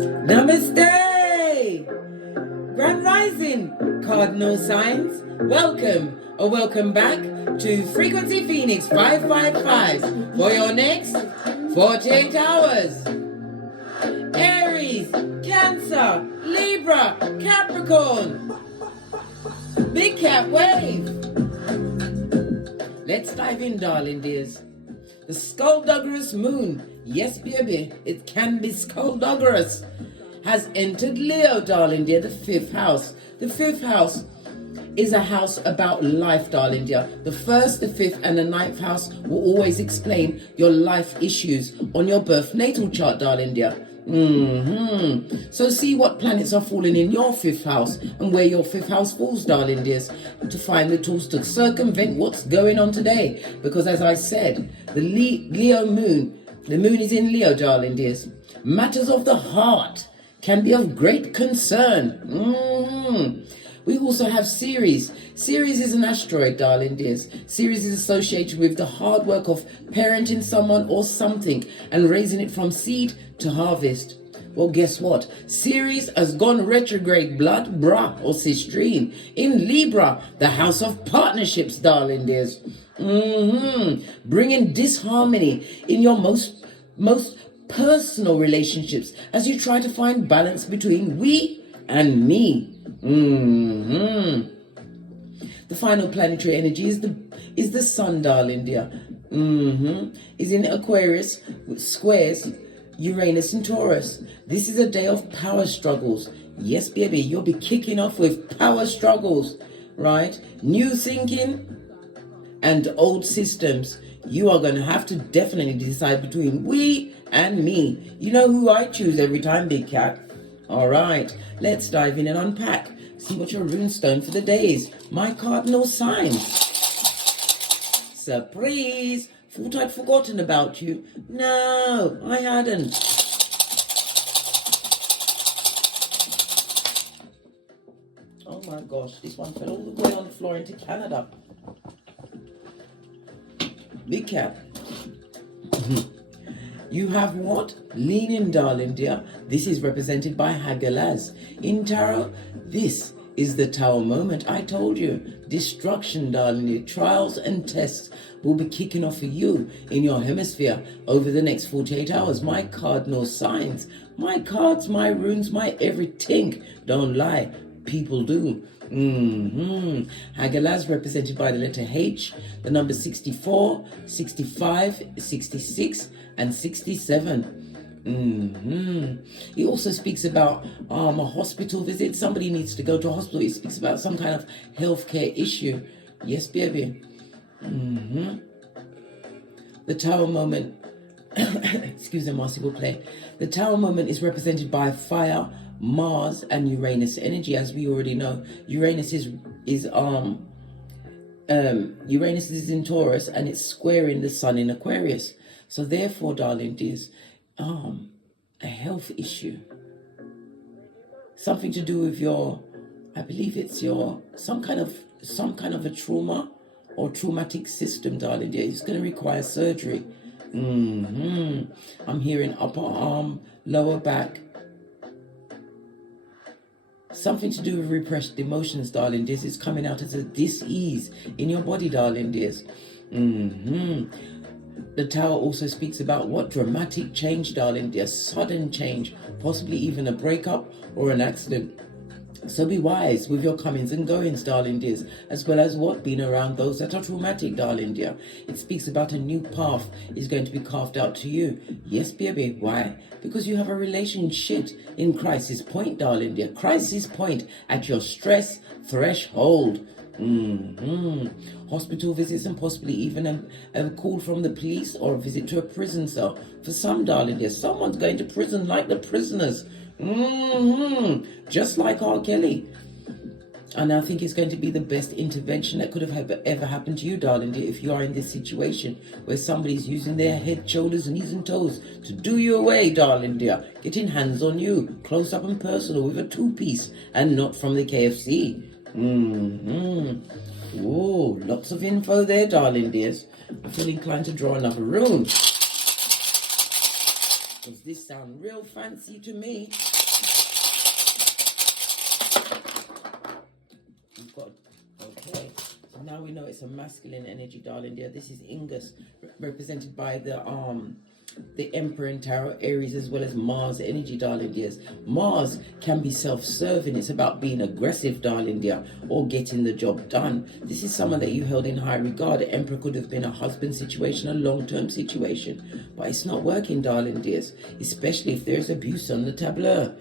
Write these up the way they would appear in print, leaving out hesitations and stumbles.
Namaste! Grand Rising, Cardinal signs. Welcome or welcome back to Frequency Phoenix 555 for your next 48 hours. Aries, Cancer, Libra, Capricorn. Big cat wave. Let's dive in, darling dears. The skullduggerous moon, yes baby, it can be skullduggerous, has entered Leo, darling dear, the 5th house. The 5th house is a house about life, darling dear. The 1st, the 5th, and the 9th house will always explain your life issues on your birth natal chart, darling dear. So see what planets are falling in your 5th house and where your 5th house falls, darling dears, to find the tools to circumvent what's going on today. Because as I said, the Leo moon, the moon is in Leo, darling dears. Matters of the heart can be of great concern. We also have Ceres. Ceres is an asteroid, darling dears. Ceres is associated with the hard work of parenting someone or something and raising it from seed to harvest. Well, guess what? Ceres has gone retrograde, blood, bra, or sistrine, in Libra, the house of partnerships, darling dears. Bringing disharmony in your most personal relationships as you try to find balance between we and me. The final planetary energy is the sun, darling dear. Is in Aquarius, with squares Uranus and Taurus. This is a day of power struggles. Yes, baby, you'll be kicking off with power struggles, right? New thinking and old systems. You are going to have to definitely decide between we and me. You know who I choose every time, big cat. All right, let's dive in and unpack. See what your runestone for the day is. My cardinal sign. Surprise! Thought I'd forgotten about you. No, I hadn't. Oh my gosh, this one fell all the way on the floor into Canada. Big cat. You have what? Lean in, darling dear. This is represented by Hagalaz. In tarot, this is the Tower moment. I told you. Destruction, darling dear. Trials and tests will be kicking off for you in your hemisphere over the next 48 hours. My cardinal signs, my cards, my runes, my everything. Don't lie. People do. Hagalaz represented by the letter H, the number 64, 65, 66, and 67. He also speaks about a hospital visit. Somebody needs to go to a hospital. He speaks about some kind of healthcare issue. Yes, baby. The Tower moment, excuse me, Marcy will play. The Tower moment is represented by fire, Mars, and Uranus energy, as we already know. Uranus is in Taurus, and it's squaring the sun in Aquarius. So therefore, darling dears, a health issue, something to do with your, I believe it's your some kind of a trauma or traumatic system, darling dear. It's going to require surgery. I'm hearing upper arm, lower back. Something to do with repressed emotions, darling dears. It's coming out as a dis-ease in your body, darling dears. The Tower also speaks about what? Dramatic change, darling dear. Sudden change, possibly even a breakup or an accident. So be wise with your comings and goings, darling dears, as well as what? Being around those that are traumatic, darling dear. It speaks about a new path is going to be carved out to you. Yes, baby. Why? Because you have a relationship in crisis point, darling dear. Crisis point at your stress threshold. Hospital visits and possibly even a call from the police or a visit to a prison cell. For some, darling dear, someone's going to prison like the prisoners. Just like R. Kelly. And I think it's going to be the best intervention that could have ever happened to you, darling dear, if you are in this situation where somebody's using their head, shoulders, knees and toes to do you away, darling dear. Getting hands on you, close up and personal with a two-piece and not from the KFC. Whoa, lots of info there, darling dears. I feel inclined to draw another rune. Does this sound real fancy to me? we know it's a masculine energy, darling dear. This is Ingus, represented by the Emperor in Tarot, Aries, as well as Mars energy, darling dears. Mars can be self-serving. It's about being aggressive, darling dear, or getting the job done. This is someone that you held in high regard. The Emperor could have been a husband situation, a long-term situation, but it's not working, darling dears, especially if there's abuse on the tableau.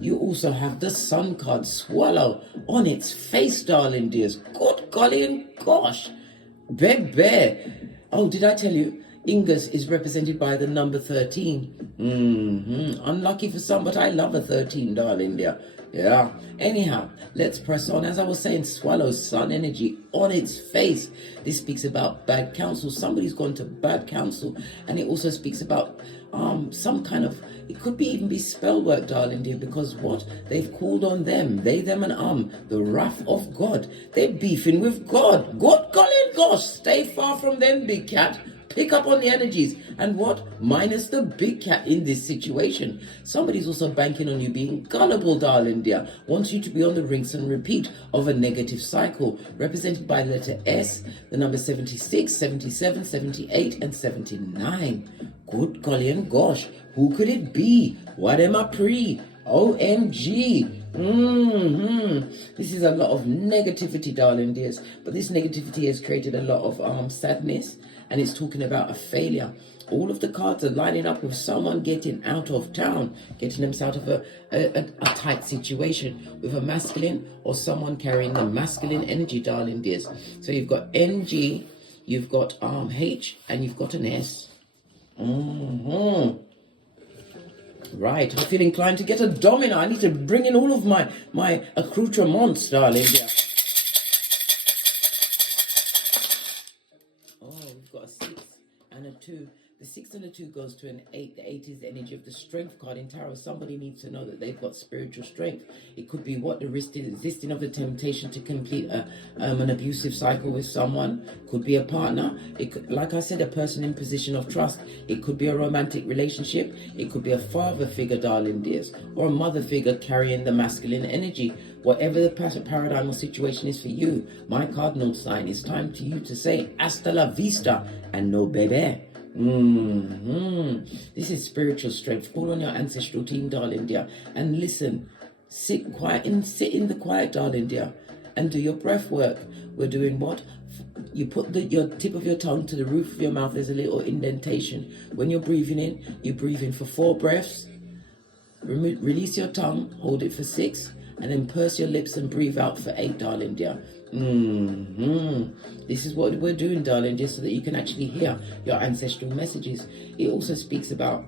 You also have the Sun card, Swallow, on its face, darling dears. Good golly and gosh, baby. Oh, did I tell you? Ingus is represented by the number 13. Unlucky for some, but I love a 13, darling dear. Yeah. Anyhow, let's press on. As I was saying, Swallow, Sun energy on its face. This speaks about bad counsel. Somebody's gone to bad counsel. And it also speaks about some kind of, it could be even be spell work, darling dear, because what? They've called on them, they, them, and the wrath of God. They're beefing with God. Good golly gosh, stay far from them, big cat. Pick up on the energies. And what? Minus the big cat in this situation. Somebody's also banking on you being gullible, darling dear. Wants you to be on the rinse and repeat of a negative cycle, represented by the letter S, the number 76, 77, 78, and 79. Good golly and gosh, who could it be? What am I pre? OMG. This is a lot of negativity, darling dears. But this negativity has created a lot of sadness, and it's talking about a failure. All of the cards are lining up with someone getting out of town, getting themselves out of a tight situation with a masculine or someone carrying the masculine energy, darling dears. So you've got NG, you've got H, and you've got an S. Right, I feel inclined to get a domino. I need to bring in all of my accoutrements, darling. Yeah. Oh, we've got a 6 and a 2. The 6 and a 2 goes to an 8. The 8 is the energy of the strength card in tarot. Somebody needs to know that they've got spiritual strength. It could be what? The resisting of the temptation to complete an abusive cycle with someone. Could be a partner. It could, like I said, a person in position of trust. It could be a romantic relationship. It could be a father figure, darling dears, or a mother figure carrying the masculine energy. Whatever the paradigm or situation is for you, my cardinal sign, it's time to you to say hasta la vista and no bebe. This is spiritual strength. Call on your ancestral team, darling dear, and listen. Sit quiet and sit in the quiet, darling dear, and do your breath work. We're doing what? You put your tip of your tongue to the roof of your mouth. There's a little indentation. When you're breathing in, you breathe in for 4 breaths. Release your tongue, hold it for 6, and then purse your lips and breathe out for 8, darling dear. This is what we're doing, darling, just so that you can actually hear your ancestral messages. It also speaks about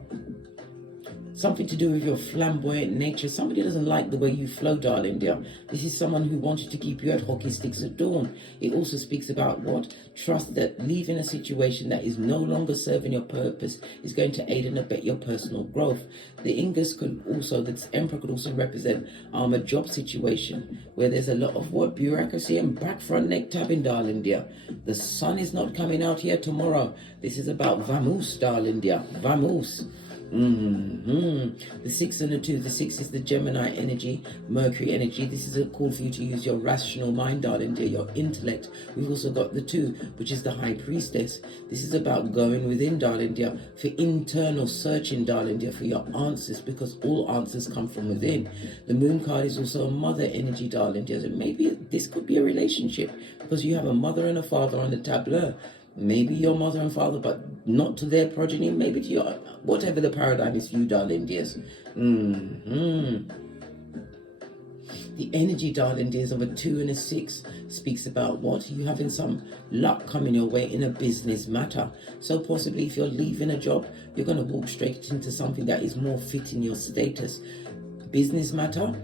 something to do with your flamboyant nature. Somebody doesn't like the way you flow, darling dear. This is someone who wanted to keep you at hockey sticks at dawn. It also speaks about what? Trust that leaving a situation that is no longer serving your purpose is going to aid and abet your personal growth. The Ingus could also, the Emperor could also represent a job situation where there's a lot of what? Bureaucracy and back front neck tapping, darling dear. The sun is not coming out here tomorrow. This is about vamos, darling dear. Vamos. The 6 and the 2. The 6 is the Gemini energy, Mercury energy. This is a call for you to use your rational mind, darling dear, your intellect. We've also got the 2, which is the High Priestess. This is about going within, darling dear, for internal searching, darling dear, for your answers, because all answers come from within. The Moon card is also a mother energy, darling dear. So maybe this could be a relationship, because you have a mother and a father on the tableau. Maybe your mother and father, but not to their progeny. Maybe to your, whatever the paradigm is for you, darling dears. The energy, darling dears, of a 2 and a 6 speaks about what? You having some luck coming your way in a business matter. So possibly if you're leaving a job, you're going to walk straight into something that is more fitting your status. Business matter.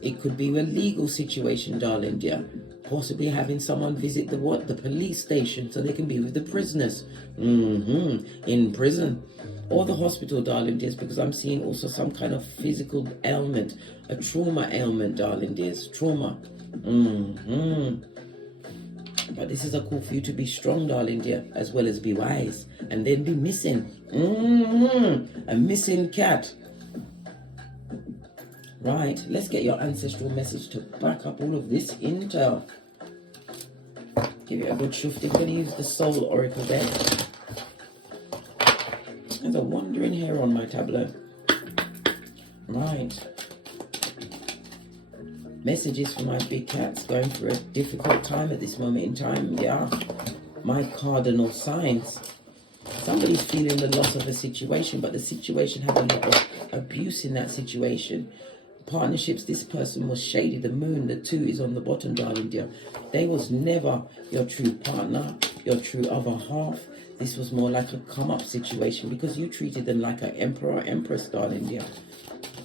It could be a legal situation, darling dear. Possibly having someone visit the what? The police station so they can be with the prisoners. In prison. Or the hospital, darling dears, because I'm seeing also some kind of physical ailment. A trauma ailment, darling dears. Trauma. But this is a call for you to be strong, darling dear, as well as be wise. And then be missing. A missing cat. Right, let's get your ancestral message to back up all of this intel. Give it a good shift. You're going to use the Soul Oracle deck. There's a wandering hair on my tableau. Right. Messages for my big cats going through a difficult time at this moment in time. Yeah. My cardinal signs. Somebody's feeling the loss of a situation, but the situation had a lot of abuse in that situation. Partnerships, this person was shady. The moon, the 2 is on the bottom, darling dear. They was never your true partner, your true other half. This was more like a come-up situation because you treated them like an emperor or empress, darling dear.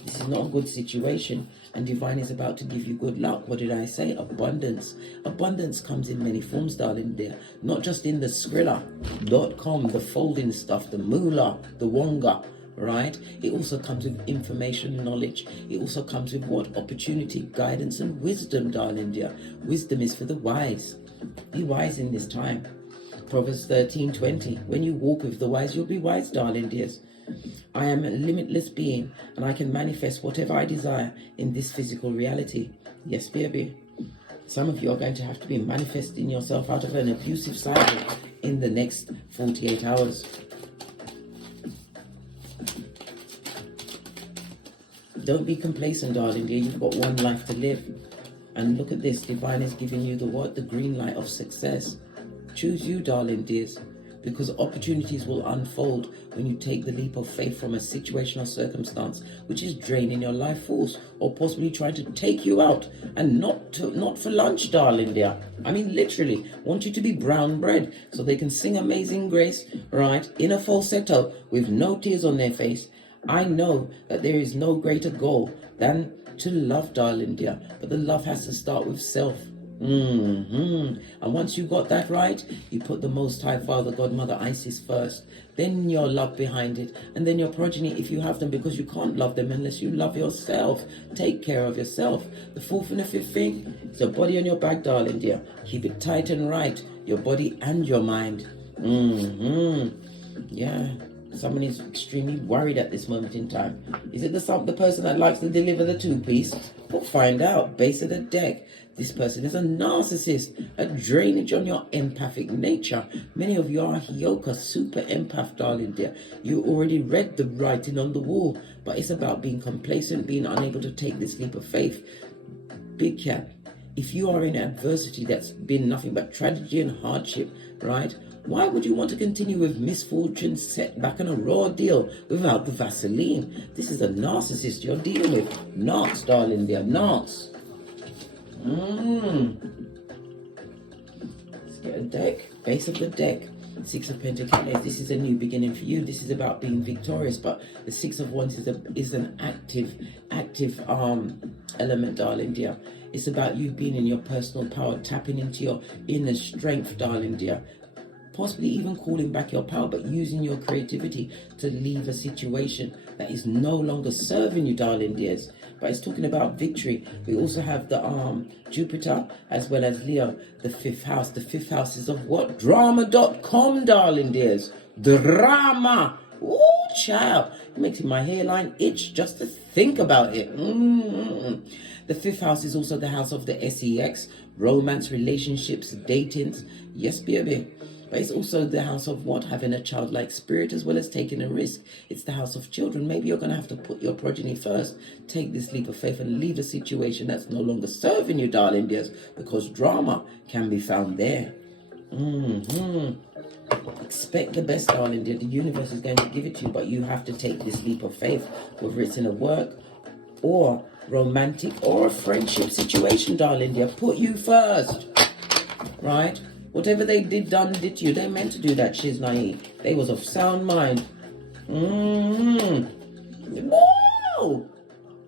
This is not a good situation. And Divine is about to give you good luck. What did I say? Abundance. Abundance comes in many forms, darling dear. Not just in the Skrilla.com, the folding stuff, the moolah, the wonga, right? It also comes with information, knowledge. It also comes with what? Opportunity, guidance, and wisdom, darling dear. Wisdom is for the wise. Be wise in this time. Proverbs 13:20. When you walk with the wise, you'll be wise, darling dears. I am a limitless being, and I can manifest whatever I desire in this physical reality. Yes, baby. Some of you are going to have to be manifesting yourself out of an abusive cycle in the next 48 hours. Don't be complacent, darling dear. You've got one life to live. And look at this. Divine is giving you the what? The green light of success. Choose you, darling dears. Because opportunities will unfold when you take the leap of faith from a situation or circumstance which is draining your life force or possibly trying to take you out, and not for lunch, darling dear. I mean, literally, want you to be brown bread so they can sing Amazing Grace, right, in a falsetto with no tears on their face. I know that there is no greater goal than to love, darling dear, but the love has to start with self. And once you got that right, you put the Most High Father, God, Mother, Isis first, then your love behind it, and then your progeny if you have them, because you can't love them unless you love yourself. Take care of yourself. The 4th and the 5th thing is your body on your back, darling dear. Keep it tight and right, your body and your mind. Yeah. Someone is extremely worried at this moment in time. Is it the person that likes to deliver the 2-piece? We'll find out. Base of the deck. This person is a narcissist, a drainage on your empathic nature. Many of you are HEYOKA, super empath, darling dear. You already read the writing on the wall, but it's about being complacent, being unable to take this leap of faith. Big cat, if you are in adversity that's been nothing but tragedy and hardship, right? Why would you want to continue with misfortune, setback, and a raw deal without the Vaseline? This is a narcissist you're dealing with. Narcs, darling dear, narcs. Let's get a deck. Base of the deck. 6 of Pentacles. This is a new beginning for you. This is about being victorious, but the 6 of Wands is an active element, darling dear. It's about you being in your personal power, tapping into your inner strength, darling dear. Possibly even calling back your power, but using your creativity to leave a situation that is no longer serving you, darling dears. But it's talking about victory. We also have the Jupiter as well as Leo, the 5th house. The 5th house is of what? Drama.com, darling dears. Drama. Ooh, child. It makes my hairline itch just to think about it. The 5th house is also the house of the sex, romance, relationships, datings. Yes, baby. But it's also the house of what? Having a childlike spirit as well as taking a risk. It's the house of children. Maybe you're going to have to put your progeny first. Take this leap of faith and leave a situation that's no longer serving you, darling dears, because drama can be found there. Expect the best, darling dear. The universe is going to give it to you, but you have to take this leap of faith, whether it's in a work or romantic or a friendship situation, darling dear. Put you first, right? Whatever they did to you, they meant to do that, shiz naive. They was of sound mind. Whoa!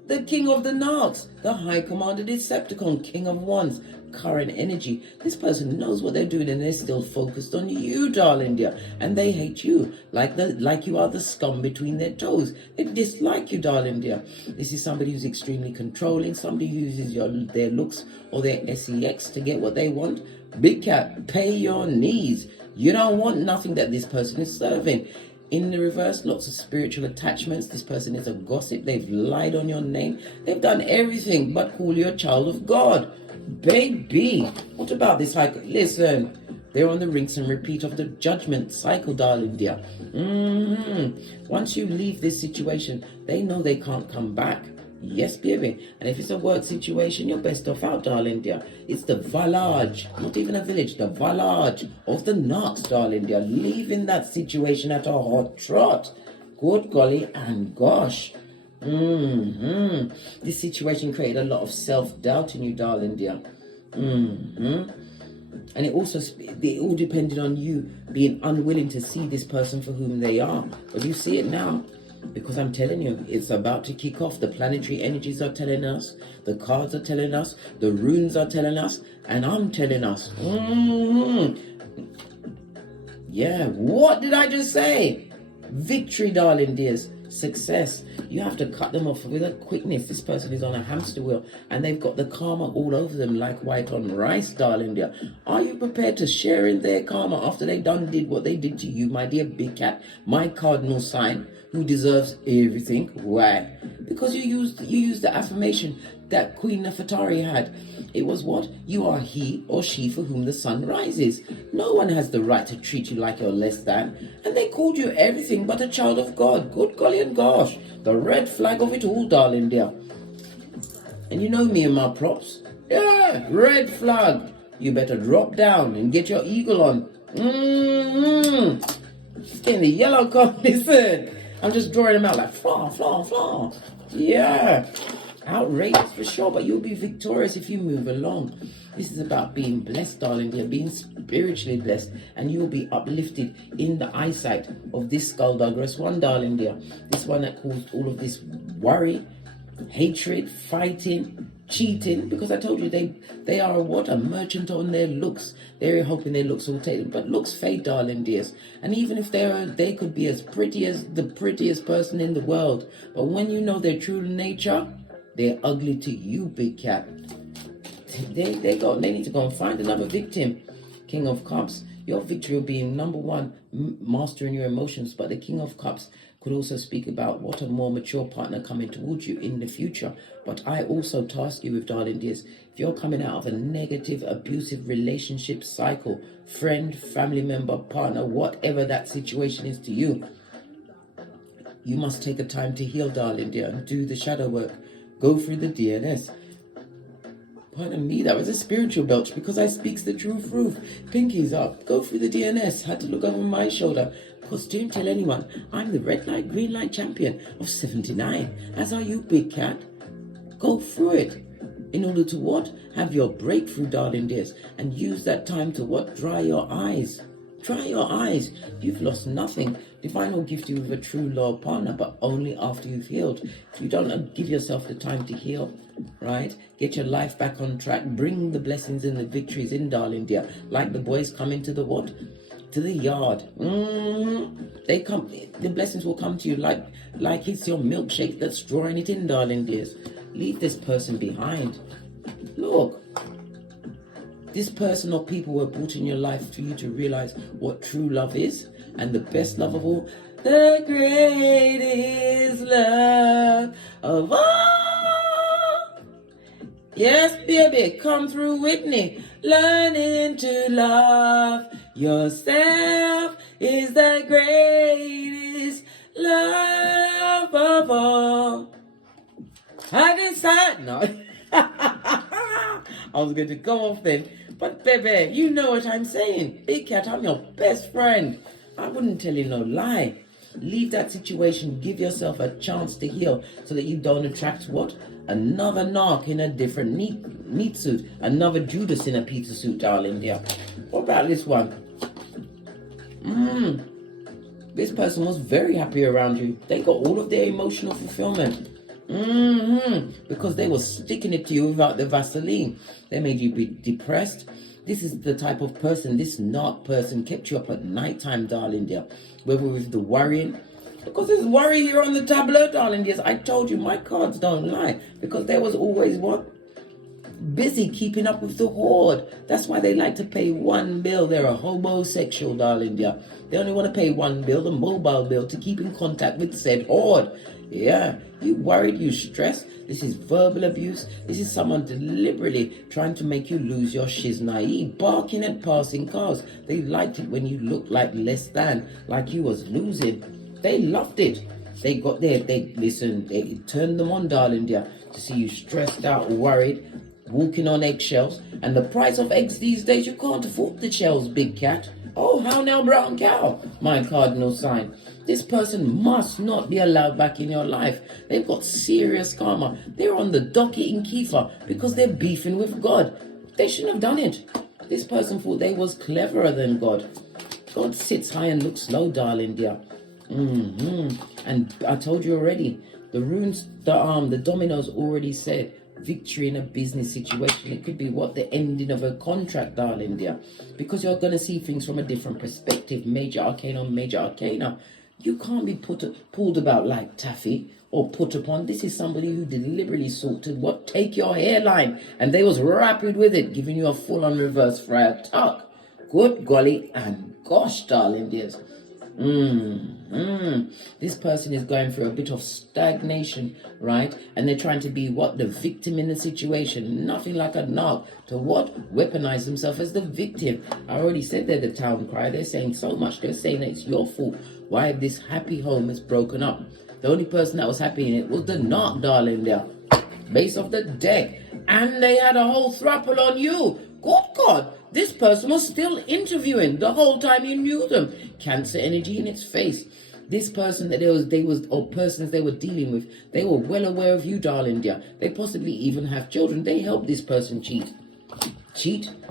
The king of the narcs, the high commander Decepticon, king of wands, current energy. This person knows what they're doing and they're still focused on you, darling dear. And they hate you like you are the scum between their toes. They dislike you, darling dear. This is somebody who's extremely controlling, somebody who uses their looks or their sex to get what they want. Big cat, pay your knees. You don't want nothing that this person is serving. In the reverse, lots of spiritual attachments. This person is a gossip. They've lied on your name. They've done everything but call you a child of God. Baby, what about this? Listen, They're on the rinse and repeat of the judgment cycle, darling dear. Once you leave this situation, they know they can't come back. Yes, baby. And if it's a work situation, you're best off out, darling dear. It's the village, not even a village, the village of the knocks, darling dear. Leaving that situation at a hot trot. Good golly and gosh. This situation created a lot of self-doubt in you, darling dear. And it all depended on you being unwilling to see this person for whom they are. But you see it now, because I'm telling you, it's about to kick off. The planetary energies are telling us, the cards are telling us, the runes are telling us, and I'm telling us. Yeah, what did I just say? Victory, darling dears. Success. You have to cut them off with a quickness. This person is on a hamster wheel and they've got the karma all over them like white on rice, darling dear. Are you prepared to share in their karma after they did what they did to you, my dear big cat, my cardinal sign, who deserves everything? Why? Because you used the affirmation that Queen Nefertari had. It was what? You are he or she for whom the sun rises. No one has the right to treat you like you're less than. And they called you everything but a child of God. Good golly and gosh. The red flag of it all, darling dear. And you know me and my props. Yeah, red flag. You better drop down and get your eagle on. Getting the yellow card. Listen, I'm just drawing them out like flaw, flaw, flaw. Yeah. Outrageous for sure, but you'll be victorious if you move along. This is about being blessed, darling dear, being spiritually blessed, and you'll be uplifted in the eyesight of this skullduggerous one, darling dear. This one that caused all of this worry, hatred, fighting, cheating, because I told you they are what? A merchant on their looks. They're hoping their looks will take them, but looks fade, darling dears. And even if they could be as pretty as the prettiest person in the world, but when you know their true nature, they're ugly to you, big cat. They need to go and find another victim. King of Cups, your victory will be number one, mastering your emotions. But the King of Cups could also speak about what a more mature partner coming towards you in the future. But I also task you with, darling dears, if you're coming out of a negative, abusive relationship cycle, friend, family member, partner, whatever that situation is to you, you must take the time to heal, darling dear, and do the shadow work. Go through the DNS. Pardon me, that was a spiritual belch because I speaks the true truth. Pinkies up. Go through the DNS. Had to look over my shoulder. Because don't tell anyone, I'm the red light, green light champion of 79. As are you, big cat. Go through it. In order to what? Have your breakthrough, darling dears. And use that time to what? Dry your eyes. Dry your eyes. You've lost nothing. Divine will gift you with a true loyal partner, but only after you've healed. If you don't give yourself the time to heal, right? Get your life back on track. Bring the blessings and the victories in, darling dear. Like the boys come into the what? To the yard. They come. The blessings will come to you like it's your milkshake that's drawing it in, darling dears. Leave this person behind. Look. This person or people were brought in your life for you to realize what true love is. And the best love of all, the greatest love of all. Yes, baby, come through with me. Learning to love yourself is the greatest love of all. I decide, no. I was going to go off then. But baby, you know what I'm saying. Big cat, I'm your best friend. I wouldn't tell you no lie. Leave that situation. Give yourself a chance to heal so that you don't attract what? Another narc in a different meat suit. Another Judas in a pizza suit, darling dear. What about this one? This person was very happy around you. They got all of their emotional fulfillment. Because they were sticking it to you without the Vaseline. They made you be depressed. This is the type of person, this narc person kept you up at night time, darling dear. Whether with the worrying, because there's worry here on the tableau, darling dears. I told you my cards don't lie, because there was always what? Busy keeping up with the horde. That's why they like to pay one bill. They're a homosexual, darling dear. They only want to pay one bill, the mobile bill, to keep in contact with said horde. Yeah, you worried, you stressed. This is verbal abuse. This is someone deliberately trying to make you lose your shiznai, barking at passing cars. They liked it when you looked like less than, like you was losing. They loved it. They got there, they turned them on, darling dear, to see you stressed out, worried, walking on eggshells. And the price of eggs these days, you can't afford the shells, big cat. Oh, how now, brown cow, my cardinal sign. This person must not be allowed back in your life. They've got serious karma. They're on the docket in Kiefer because they're beefing with God. They shouldn't have done it. This person thought they was cleverer than God. God sits high and looks low, darling dear. And I told you already, the runes, the dominoes already said victory in a business situation. It could be the ending of a contract, darling dear, because you're going to see things from a different perspective. Major arcana. You can't be pulled about like taffy or put upon. This is somebody who deliberately sought to take your hairline, and they was rapid with it, giving you a full-on reverse friar tuck. Good golly and gosh, darling dears. This person is going through a bit of stagnation, right? And they're trying to be the victim in the situation. Nothing like a narc to weaponize themselves as the victim. I already said they're the town cry. They're saying so much. They're saying that it's your fault why this happy home is broken up. The only person that was happy in it was the narc, darling there. Base of the deck. And they had a whole throuple on you. Good God. This person was still interviewing the whole time you knew them. Cancer energy in its face. This person that persons they were dealing with, they were well aware of you, darling dear. They possibly even have children. They helped this person cheat,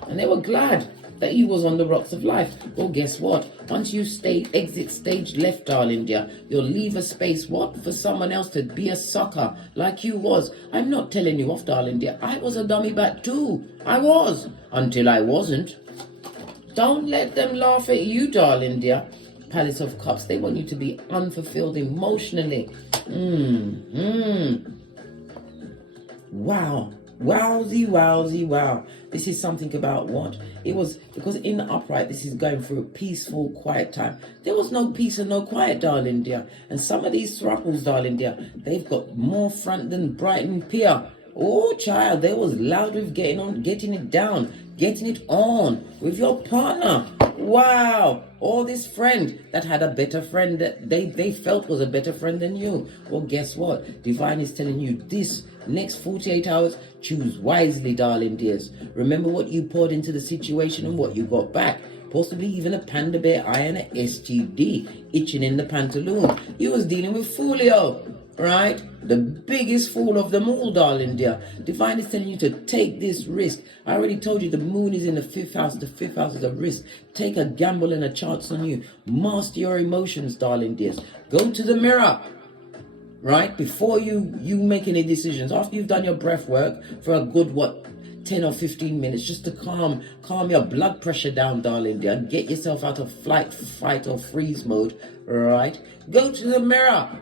and they were glad that you was on the rocks of life. Well, guess what? Once you exit stage left, darling dear, you'll leave a space, for someone else to be a sucker like you was. I'm not telling you off, darling dear. I was a dummy bat too. I was, until I wasn't. Don't let them laugh at you, darling dear. Palace of Cups, they want you to be unfulfilled emotionally. Wow. Wowsy, wow. This is something about it was, because in the upright, this is going through a peaceful, quiet time. There was no peace and no quiet, darling dear. And some of these throuples, darling dear, they've got more front than Brighton Pier. Oh, child, they was loud with getting it down, getting it on with your partner. Wow. Or this friend that had a better friend that they felt was a better friend than you. Well, guess what? Divine is telling you this next 48 hours, choose wisely, darling dears. Remember what you poured into the situation and what you got back. Possibly even a panda bear eye and a STD itching in the pantaloon. You was dealing with Folio. Right? The biggest fool of them all, darling dear. Divine is telling you to take this risk. I already told you the moon is in the 5th house. The 5th house is a risk. Take a gamble and a chance on you. Master your emotions, darling dears. Go to the mirror, right? Before you make any decisions. After you've done your breath work for a good, 10 or 15 minutes, just to calm your blood pressure down, darling dear. And get yourself out of flight, fight, or freeze mode, right? Go to the mirror.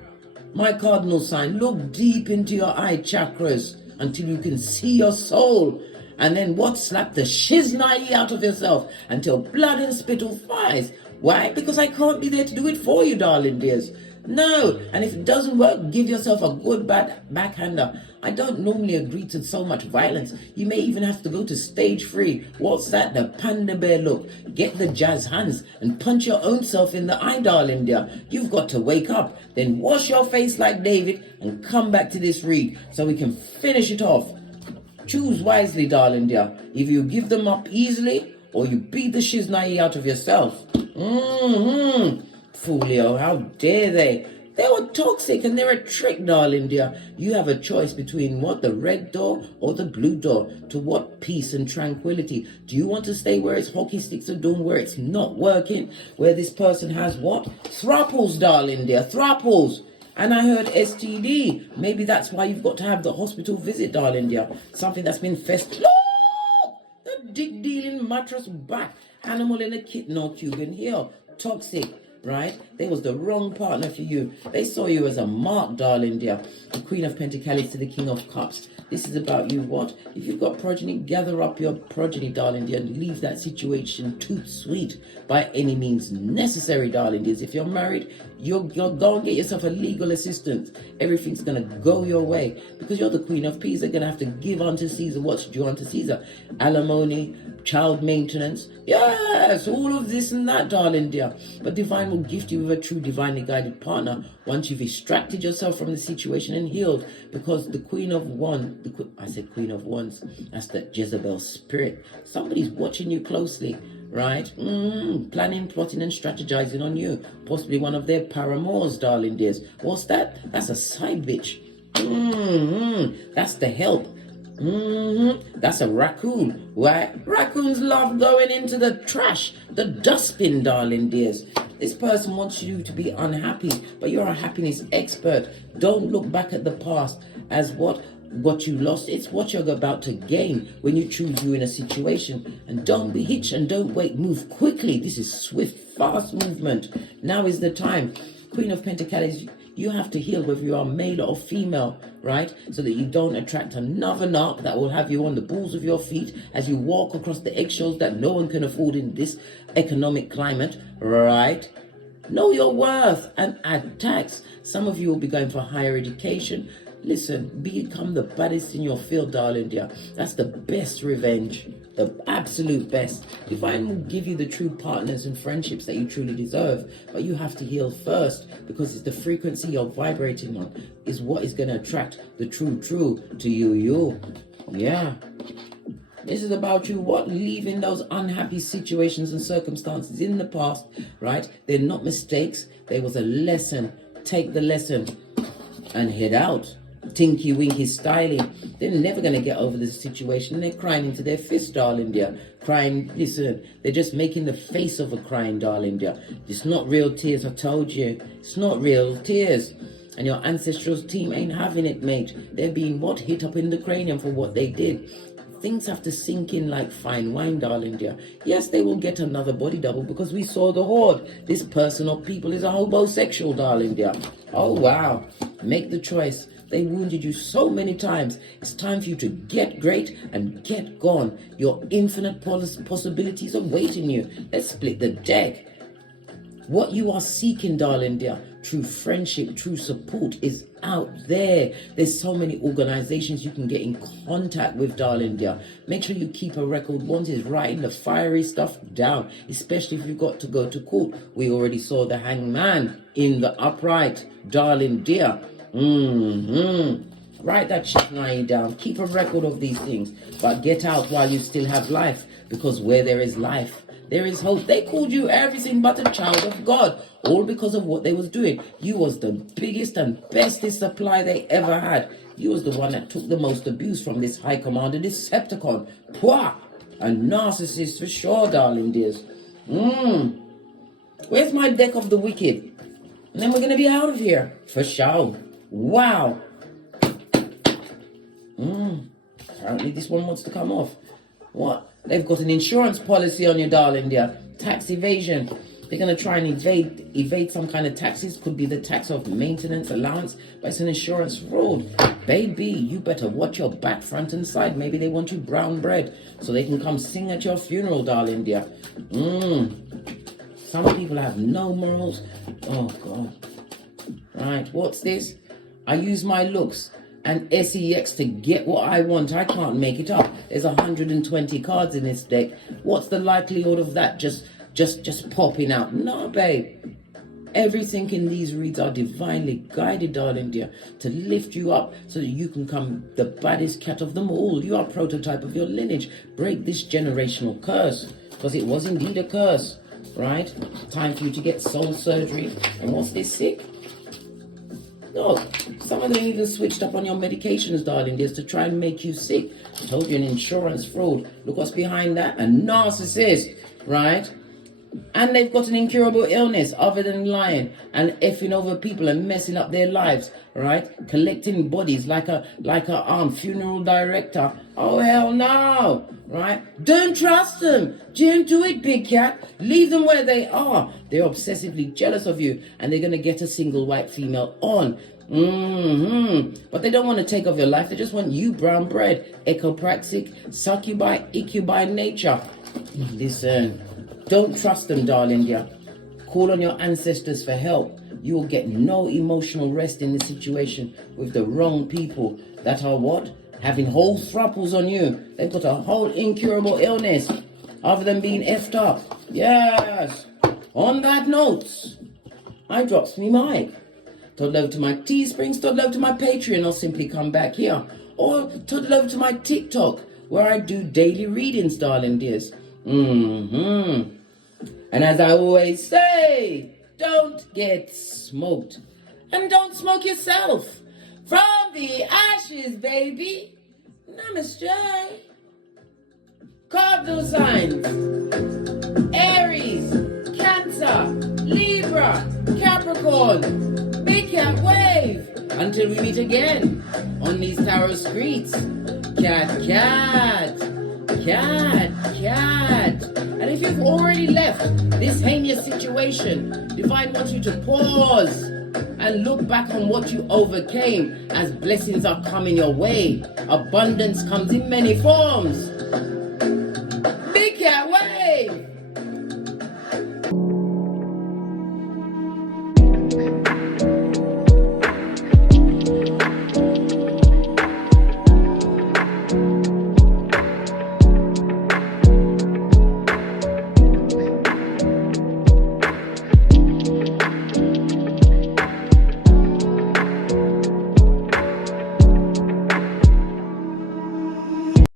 My cardinal sign, look deep into your eye chakras until you can see your soul. And then slap the shiznai out of yourself until blood and spittle flies. Why? Because I can't be there to do it for you, darling dears. No. And if it doesn't work, give yourself a good backhander. I don't normally agree to so much violence. You may even have to go to stage 3. What's that? The panda bear look. Get the jazz hands and punch your own self in the eye, darling dear. You've got to wake up. Then wash your face like David and come back to this read so we can finish it off. Choose wisely, darling dear. If you give them up easily or you beat the shiznai out of yourself. Folio, how dare they? They were toxic and they're a trick, darling dear. You have a choice between the red door or the blue door. To what peace and tranquility? Do you want to stay where it's hockey sticks are doing, where it's not working, where this person has throuples, darling dear, throuples. And I heard STD. Maybe that's why you've got to have the hospital visit, darling dear. Something that's been festered. Look! The dick dealing mattress back. Animal in a kitten or Cuban heel. Toxic. right? They was the wrong partner for you. They saw you as a mark, darling dear. The Queen of Pentacles to the King of Cups. This is about you, what? If you've got progeny, gather up your progeny, darling dear, and leave that situation too sweet by any means necessary, darling dears. If you're married, you'll go and get yourself a legal assistant. Everything's going to go your way because you're the Queen of Peace. They're going to have to give unto Caesar what's due unto Caesar. Alimony, child maintenance, yes, all of this and that, darling dear. But divine will gift you with a true divinely guided partner once you've extracted yourself from the situation and healed, because the Queen of Wands, I said Queen of Wands, that's the Jezebel spirit. Somebody's watching you closely, right? Planning, plotting and strategizing on you. Possibly one of their paramours, darling dears. What's that? That's a side bitch. That's the help. That's a raccoon. Why? Raccoons love going into the trash, the dustbin, darling dears. This person wants you to be unhappy, but you're a happiness expert. Don't look back at the past as what you lost. It's what you're about to gain when you choose you in a situation. And don't be hitched and don't wait. Move quickly. This is swift, fast movement. Now is the time. Queen of Pentacles, you have to heal whether you are male or female, right? So that you don't attract another narc that will have you on the balls of your feet as you walk across the eggshells that no one can afford in this economic climate, right? Know your worth and add tax. Some of you will be going for higher education. Listen, become the baddest in your field, darling dear. That's the best revenge. The absolute best. Divine will give you the true partners and friendships that you truly deserve, but you have to heal first, because it's the frequency you're vibrating on is what is going to attract the true to you. Yeah. This is about you, what? Leaving those unhappy situations and circumstances in the past, right? They're not mistakes. There was a lesson. Take the lesson and head out. Tinky Winky styling. They're never going to get over this situation. They're crying into their fist, darling dear. Crying, listen, they're just making the face of a crying, darling dear. It's not real tears, I told you. It's not real tears. And your ancestral team ain't having it, mate. They're being what? Hit up in the cranium for what they did. Things have to sink in like fine wine, darling dear. Yes, they will get another body double because we saw the horde. This person or people is a homosexual, darling dear. Oh, wow. Make the choice. They wounded you so many times. It's time for you to get great and get gone. Your infinite possibilities are waiting you. Let's split the deck. What you are seeking, darling dear, true friendship, true support is out there. There's so many organizations you can get in contact with, darling dear. Make sure you keep a record. One is writing the fiery stuff down, especially if you've got to go to court. We already saw the hangman in the upright, darling dear. Write that shit down. Keep a record of these things, but get out while you still have life, because where there is life, there is hope. They called you everything but a child of God, all because of what they was doing. You was the biggest and bestest supply they ever had. You was the one that took the most abuse from this high commander Decepticon. Pwah! A narcissist for sure, darling dears. Where's my deck of the wicked? And then we're going to be out of here. For sure. Wow. Apparently this one wants to come off. What? They've got an insurance policy on you, darling dear. Tax evasion. They're going to try and evade some kind of taxes. Could be the tax of maintenance allowance, but it's an insurance fraud. Baby, you better watch your back, front and side. Maybe they want you brown bread so they can come sing at your funeral, darling dear. Some people have no morals. Oh, God. Right, what's this? I use my looks and sex to get what I want. I can't make it up. There's 120 cards in this deck. What's the likelihood of that just popping out? No, babe. Everything in these reads are divinely guided, darling dear, to lift you up so that you can become the baddest cat of them all. You are a prototype of your lineage. Break this generational curse, because it was indeed a curse, right? Time for you to get soul surgery. And what's this, sick? No, some of them even switched up on your medications, darling dears, to try and make you sick. I told you, an insurance fraud. Look what's behind that. A narcissist, right? And they've got an incurable illness other than lying and effing over people and messing up their lives, right? Collecting bodies like a funeral director. Oh, hell no, right? Don't trust them. Don't do it, big cat. Leave them where they are. They're obsessively jealous of you and they're going to get a single white female on. But they don't want to take off your life. They just want you, brown bread, ecopraxic, succubi, incubi nature. Listen. Don't trust them, darling dear. Call on your ancestors for help. You will get no emotional rest in this situation with the wrong people that are what? Having whole thruples on you. They've got a whole incurable illness other than being effed up. Yes. On that note, I drops me mic. Toddle over to my Teesprings, toddle over to my Patreon, or simply come back here. Or toddle over to my TikTok, where I do daily readings, darling dears. And as I always say, don't get smoked. And don't smoke yourself. From the ashes, baby. Namaste. Cardinal signs. Aries, Cancer, Libra, Capricorn. Big cat wave. Until we meet again on these tarot streets. Cat, cat. Cat, cat. And if you've already left this heinous situation, Divine wants you to pause and look back on what you overcame as blessings are coming your way. Abundance comes in many forms. Big cat, what?